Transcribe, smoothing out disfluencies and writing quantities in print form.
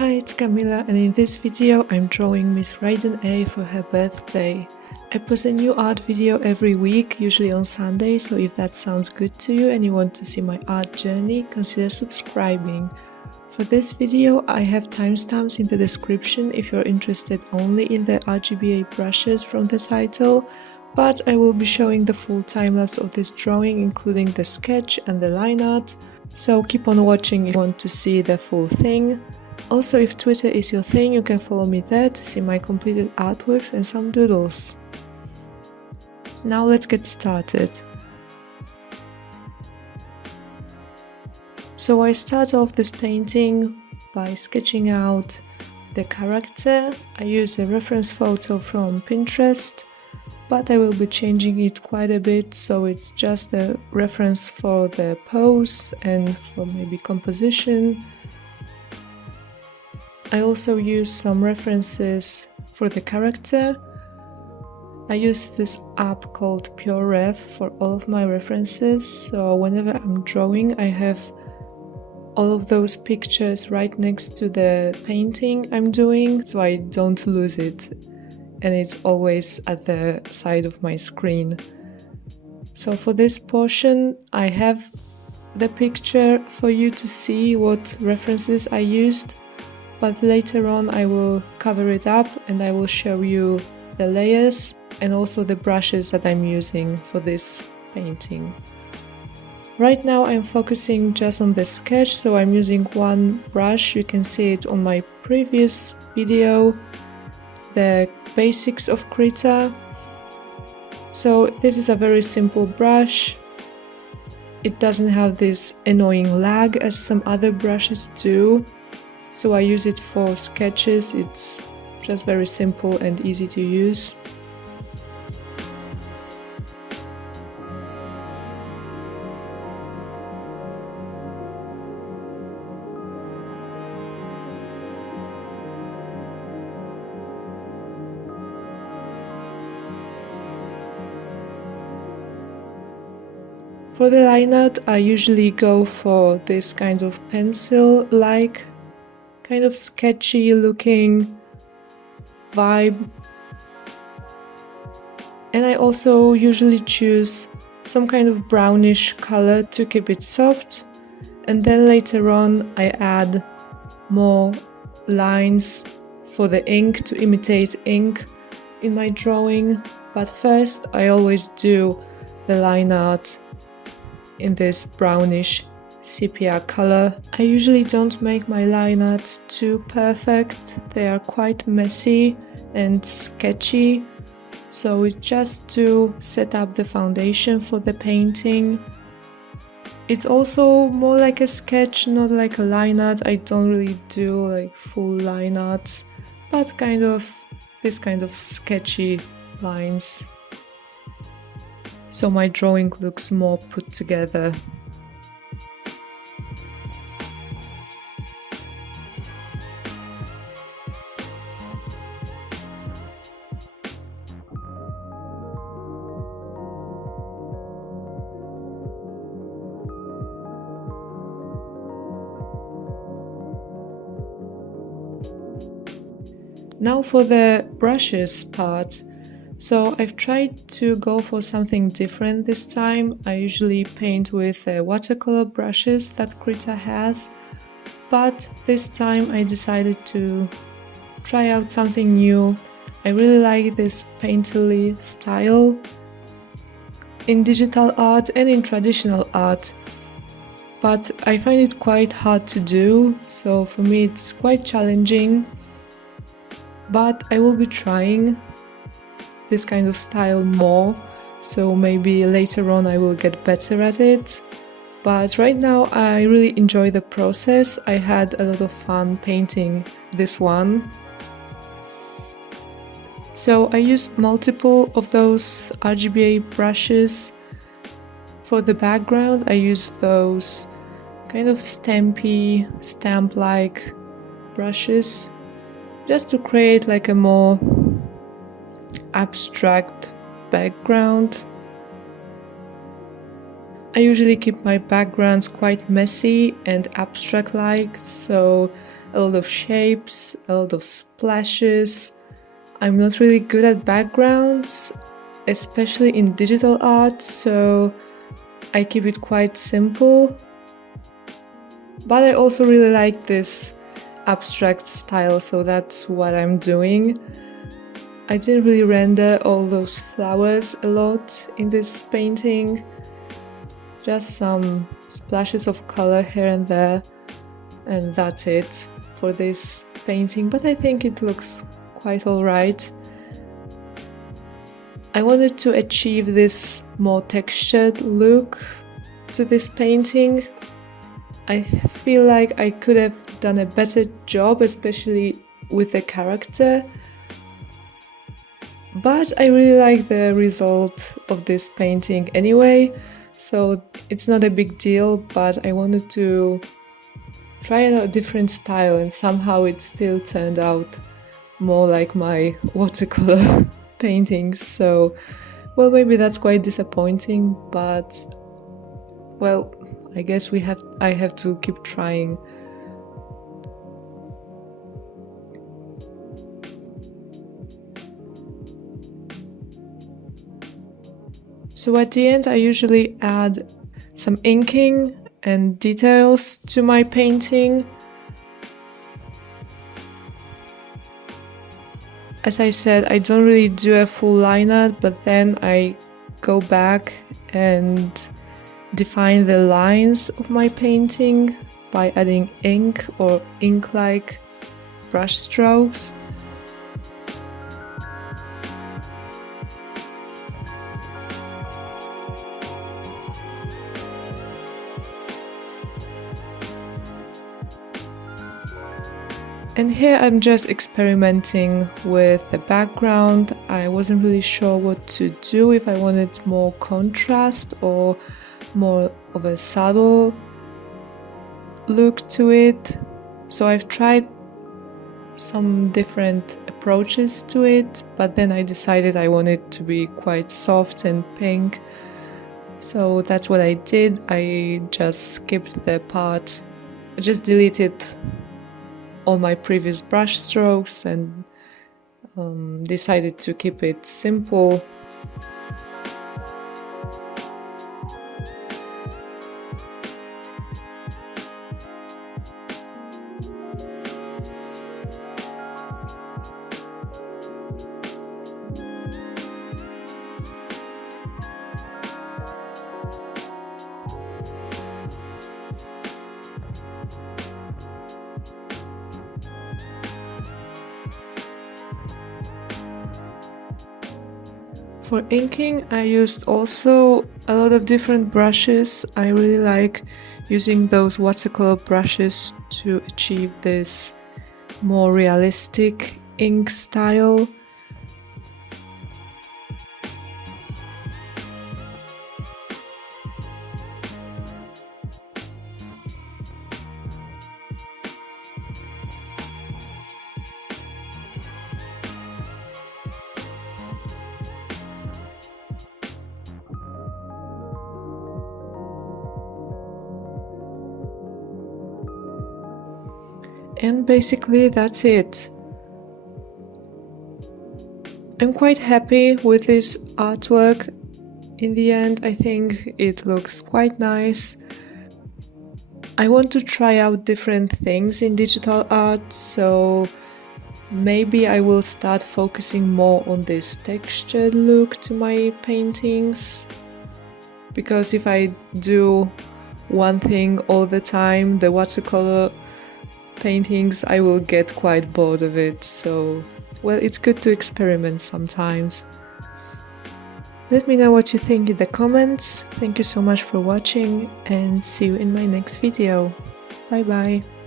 Hi, it's Camila, and in this video I'm drawing Miss Raiden A for her birthday. I post a new art video every week, usually on Sunday, so if that sounds good to you and you want to see my art journey, consider subscribing. For this video I have timestamps in the description if you're interested only in the RGBA brushes from the title, but I will be showing the full time-lapse of this drawing, including the sketch and the line art, so keep on watching if you want to see the full thing. Also, if Twitter is your thing, you can follow me there to see my completed artworks and some doodles. Now let's get started. So I start off this painting by sketching out the character. I use a reference photo from Pinterest, but I will be changing it quite a bit, so it's just a reference for the pose and for maybe composition. I also use some references for the character. I use this app called pureref for all of my references, so whenever I'm drawing I have all of those pictures right next to the painting I'm doing, so I don't lose it, and it's always at the side of my screen. So for this portion I have the picture for you to see what references I used, but later on I will cover it up and I will show you the layers and also the brushes that I'm using for this painting. Right now I'm focusing just on the sketch, so I'm using one brush. You can see it on my previous video, the basics of Krita. So this is a very simple brush. It doesn't have this annoying lag as some other brushes do. So I use it for sketches. It's just very simple and easy to use. For the line art, I usually go for this kind of pencil-like, kind of sketchy looking vibe. And I also usually choose some kind of brownish color to keep it soft, and then later on I add more lines for the ink to imitate ink in my drawing. But first I always do the line art in this brownish sepia color. I usually don't make my line arts too perfect, they are quite messy and sketchy, so it's just to set up the foundation for the painting. It's also more like a sketch, not like a line art. I don't really do like full line arts, but kind of this kind of sketchy lines, so my drawing looks more put together. Now for the brushes part. So I've tried to go for something different this time. I usually paint with watercolor brushes that Krita has, but this time I decided to try out something new. I really like this painterly style in digital art and in traditional art, but I find it quite hard to do, so for me it's quite challenging. But I will be trying this kind of style more, so maybe later on I will get better at it. But right now I really enjoy the process. I had a lot of fun painting this one. So I used multiple of those RGBA brushes. For the background I used those kind of stampy, stamp-like brushes, just to create like a more abstract background. I usually keep my backgrounds quite messy and abstract-like, so a lot of shapes, a lot of splashes. I'm not really good at backgrounds, especially in digital art, so I keep it quite simple. But I also really like this abstract style, so that's what I'm doing. I didn't really render all those flowers a lot in this painting, just some splashes of color here and there, and that's it for this painting, but I think it looks quite alright. I wanted to achieve this more textured look to this painting. I feel like I could have done a better job, especially with the character. But I really like the result of this painting anyway, so it's not a big deal, but I wanted to try a different style, and somehow it still turned out more like my watercolor paintings, so well, maybe that's quite disappointing, but well, I guess I have to keep trying. So at the end I usually add some inking and details to my painting. As I said, I don't really do a full line art, but then I go back and define the lines of my painting by adding ink or ink-like brush strokes. And here I'm just experimenting with the background. I wasn't really sure what to do, if I wanted more contrast or more of a subtle look to it. So I've tried some different approaches to it, but then I decided I wanted it to be quite soft and pink. So that's what I did. I just skipped the part, I just deleted all my previous brush strokes and decided to keep it simple. For inking, I used also a lot of different brushes. I really like using those watercolor brushes to achieve this more realistic ink style. And basically that's it. I'm quite happy with this artwork. In the end, I think it looks quite nice. I want to try out different things in digital art, so maybe I will start focusing more on this textured look to my paintings. Because if I do one thing all the time, the watercolor paintings, I will get quite bored of it, so well, it's good to experiment sometimes. Let me know what you think in the comments. Thank you so much for watching and see you in my next video. Bye bye!